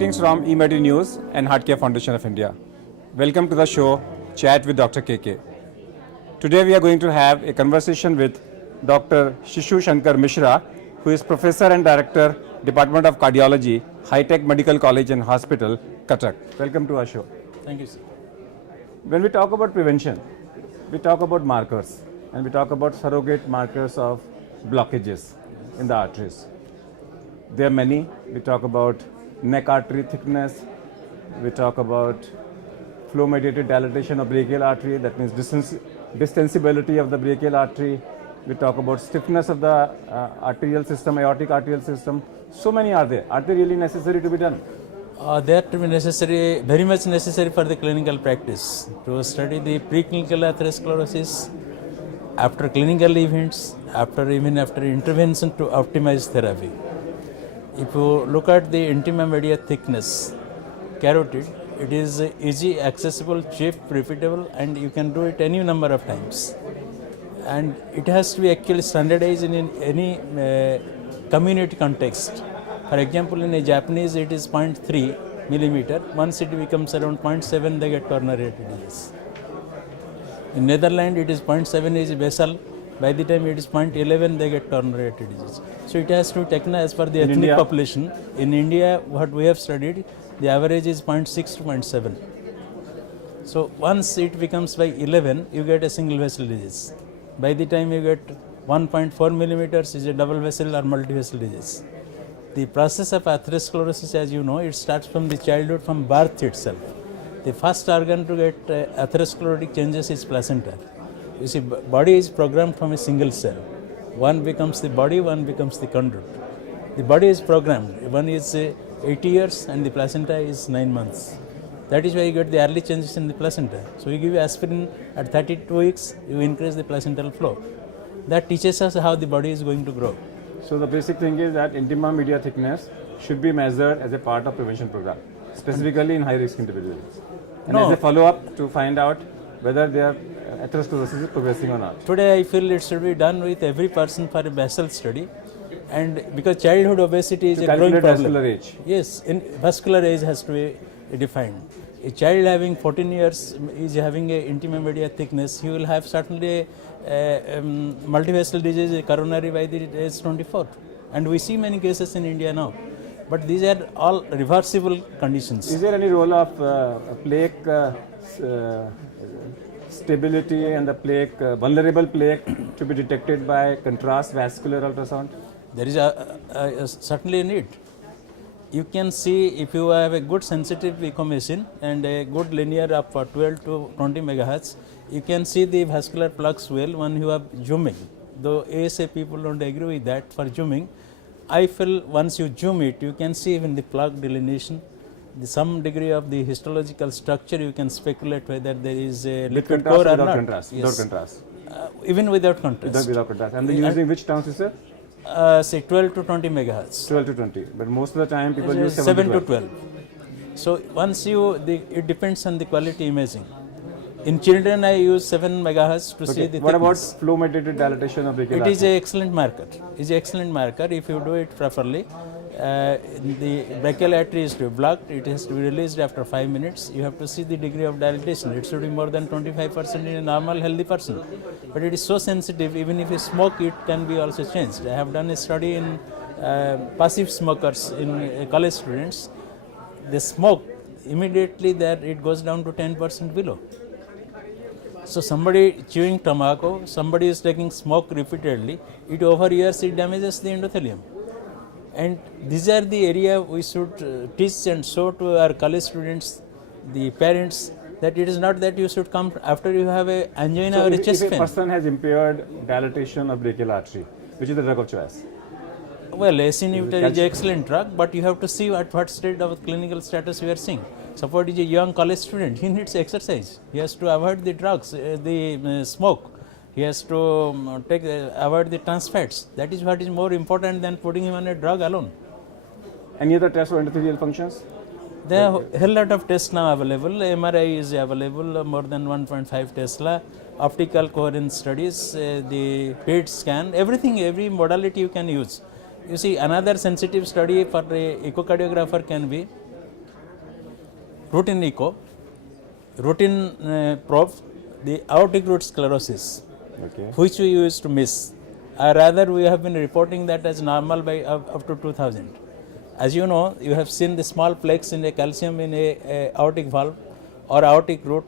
Greetings from eMedi News and Heartcare Foundation of India. Welcome to the show Chat with Dr. KK. Today we are going to have a conversation with Dr. Shishu Shankar Mishra, who is Professor and Director, Department of Cardiology, High Tech Medical College and Hospital, Cuttack. Welcome to our show. Thank you, sir. When we talk about prevention, we talk about markers and we talk about surrogate markers of blockages in the arteries. There are many. We talk about neck artery thickness, we talk about flow mediated dilatation of brachial artery, that means distensibility of the brachial artery. We talk about stiffness of the arterial system, aortic arterial system. So many are there. Are they really necessary to be done? They are to be necessary, very much necessary for the clinical practice to study the preclinical atherosclerosis, after clinical events, even after intervention to optimize therapy. If you look at the intima media thickness, carotid, it is easy, accessible, cheap, repeatable, and you can do it any number of times. And it has to be actually standardized in any community context. For example, in a Japanese, it is 0.3 millimeter. Once it becomes around 0.7, they get coronary artery disease. In Netherlands, it is 0.7 is basal. By the time it is 0.11, they get coronary artery disease. So it has to be taken as per the ethnic population. In India, what we have studied, the average is 0.6 to 0.7. So once it becomes by 11, you get a single vessel disease. By the time you get 1.4 millimeters, is a double vessel or multivessel disease. The process of atherosclerosis, as you know, it starts from the childhood, from birth itself. The first organ to get atherosclerotic changes is placenta. You see, body is programmed from a single cell. One becomes the body, one becomes the conduit. The body is programmed. One is 80 years and the placenta is 9 months. That is why you get the early changes in the placenta. So you give aspirin at 32 weeks, you increase the placental flow. That teaches us how the body is going to grow. So the basic thing is that intima media thickness should be measured as a part of prevention program, specifically in high-risk individuals. And as a follow-up to find out whether their atherosclerosis is progressing or not. Today I feel it should be done with every person for a basal study, and because childhood obesity is a growing problem. Vascular age. Yes, vascular age has to be defined. A child having 14 years is having a intima media thickness, he will have certainly multivessel disease, coronary by the age 24. And we see many cases in India now. But these are all reversible conditions. Is there any role of plaque stability and the plaque, vulnerable plaque to be detected by contrast vascular ultrasound? There is certainly a need. You can see if you have a good sensitive ecomachine and a good linear of 12 to 20 megahertz, you can see the vascular plaques well when you have zooming. Though ASA people don't agree with that for zooming, I feel once you zoom it, you can see even the plaque delineation, some degree of the histological structure. You can speculate whether there is a liquid core or not. Contrast, yes. Without contrast. Even without contrast. Without contrast. And using which transistor? Say 12 to 20 megahertz. 12 to 20. But most of the time people use 7 to 12. So once it depends on the quality imaging. In children, I use 7 megahertz to see the thickness. What about flow mediated dilatation of brachial artery? It is an excellent marker. It is an excellent marker if you do it properly. The brachial artery is to be blocked. It has to be released after 5 minutes. You have to see the degree of dilatation. It should be more than 25% in a normal healthy person. But it is so sensitive, even if you smoke, it can be also changed. I have done a study in passive smokers, in college students. They smoke, immediately that it goes down to 10% below. So somebody chewing tobacco, somebody is taking smoke repeatedly, it over years it damages the endothelium. And these are the area we should teach and show to our college students, the parents, that it is not that you should come after you have a angina or a chest pain. If a person has impaired dilatation of brachial artery, which is the drug of choice? Well, ACE inhibitor is an excellent drug, but you have to see at what state of clinical status we are seeing. Suppose he is a young college student, he needs exercise. He has to avoid the drugs, the smoke. He has to avoid the trans fats. That is what is more important than putting him on a drug alone. Any other tests for endothelial functions? There are a hell lot of tests now available. MRI is available, more than 1.5 Tesla. Optical coherence studies, the PET scan, everything, every modality you can use. You see, another sensitive study for a echocardiographer can be routine echo, routine probe, the aortic root sclerosis, Okay. which we used to miss. Rather, we have been reporting that as normal by up to 2000. As you know, you have seen the small plaques in a calcium in a aortic valve or aortic root,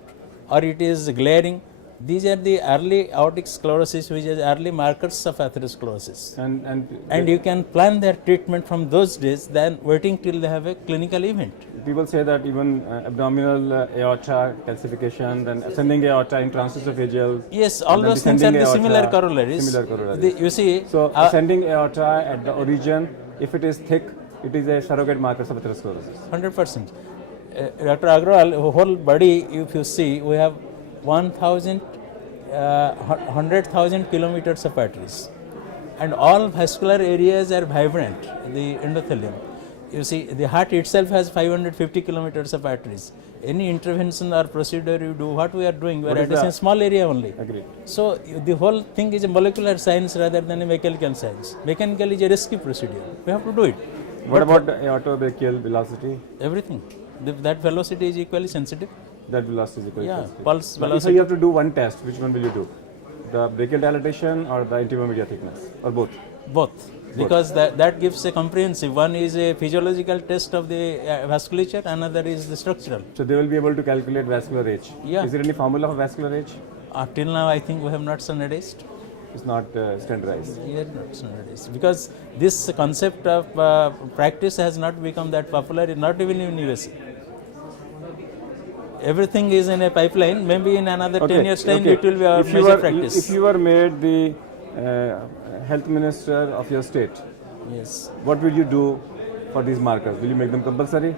or it is glaring. These are the early aortic sclerosis, which is early markers of atherosclerosis. And you can plan their treatment from those days than waiting till they have a clinical event. People say that even abdominal aorta calcification, then ascending aorta in transesophageal. Yes, all and then those things are descending the similar aorta, corollaries. Similar corollaries. You see, So ascending aorta at the origin, if it is thick, it is a surrogate marker of atherosclerosis. 100%. Dr. Agrawal, whole body, if you see, we have 100,000 kilometers of arteries. And all vascular areas are vibrant, the endothelium. You see, the heart itself has 550 kilometers of arteries. Any intervention or procedure you do, what we are doing, we are addressing a small area only. Agreed. So, the whole thing is a molecular science rather than a mechanical science. Mechanical is a risky procedure. We have to do it. What about the aortobrachial velocity? Everything. That velocity is equally sensitive. That velocity is equal. Yeah, pulse So velocity. you have to do one test. Which one will you do? The brachial dilatation or the intima media thickness, or both? Both. Because that gives a comprehensive. One is a physiological test of the vasculature, another is the structural. So they will be able to calculate vascular age. Yeah. Is there any formula for vascular age? Till now, I think we have not standardized. It's not standardized. We are not standardized. Because this concept of practice has not become that popular, not even in USA. Everything is in a pipeline. Maybe in another 10 years' time, it will be our major practice. If you were made the health minister of your state, Yes. what will you do for these markers? Will you make them compulsory?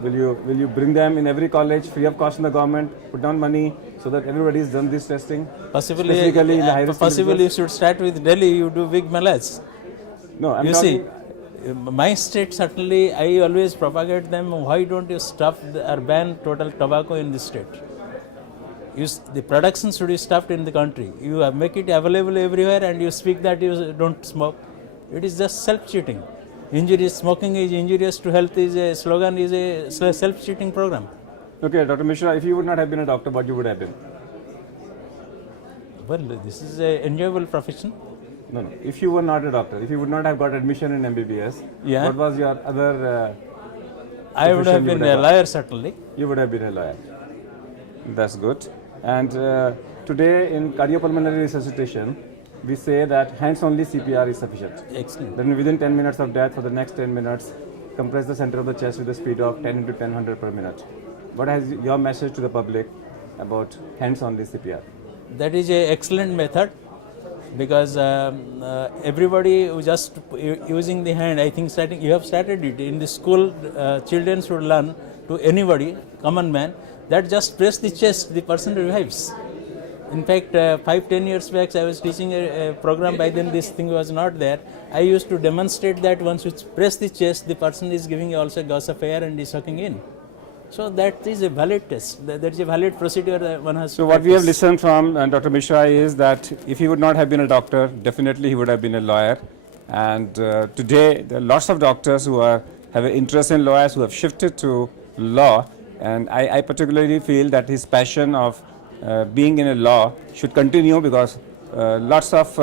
Will you bring them in every college free of cost in the government? Put down money so that everybody has done this testing. Possibly, Specifically in the high-risk possibly you should start with Delhi. You do big melas. No, I'm You talking. see, my state certainly, I always propagate them. Why don't you stop or ban total tobacco in this state? The production should be stopped in the country. You make it available everywhere and you speak that you don't smoke. It is just self-cheating. Smoking is injurious to health is a slogan, is a self-cheating program. Okay, Dr. Mishra, if you would not have been a doctor, what you would have been? Well, this is an enjoyable profession. No. If you were not a doctor, if you would not have got admission in MBBS, Yeah. what was your other? I would have profession you been would a have lawyer certainly. You would have been a lawyer. That's good. And today in cardiopulmonary resuscitation, we say that hands-only CPR is sufficient. Excellent. Then within 10 minutes of death, for the next 10 minutes, compress the center of the chest with a speed of 10 into 10 per minute. What is your message to the public about hands-only CPR? That is an excellent method because everybody who just using the hand, I think you have started it in the school. Children should learn to anybody, common man, that just press the chest, the person revives. In fact, 5-10 years back, I was teaching a program. By then, this thing was not there. I used to demonstrate that once you press the chest, the person is giving also a gauge of air and is sucking in. So that is a valid test. There is a valid procedure that one has. So what we have listened from Dr. Mishra is that if he would not have been a doctor, definitely he would have been a lawyer. And today, there are lots of doctors who have an interest in lawyers who have shifted to law. And I particularly feel that his passion of being in a law should continue because lots of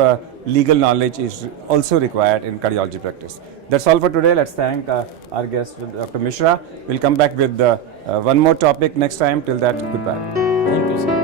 legal knowledge is also required in cardiology practice. That's all for today. Let's thank our guest, Dr. Mishra. We'll come back with one more topic next time. Till that, goodbye. Thank you, sir.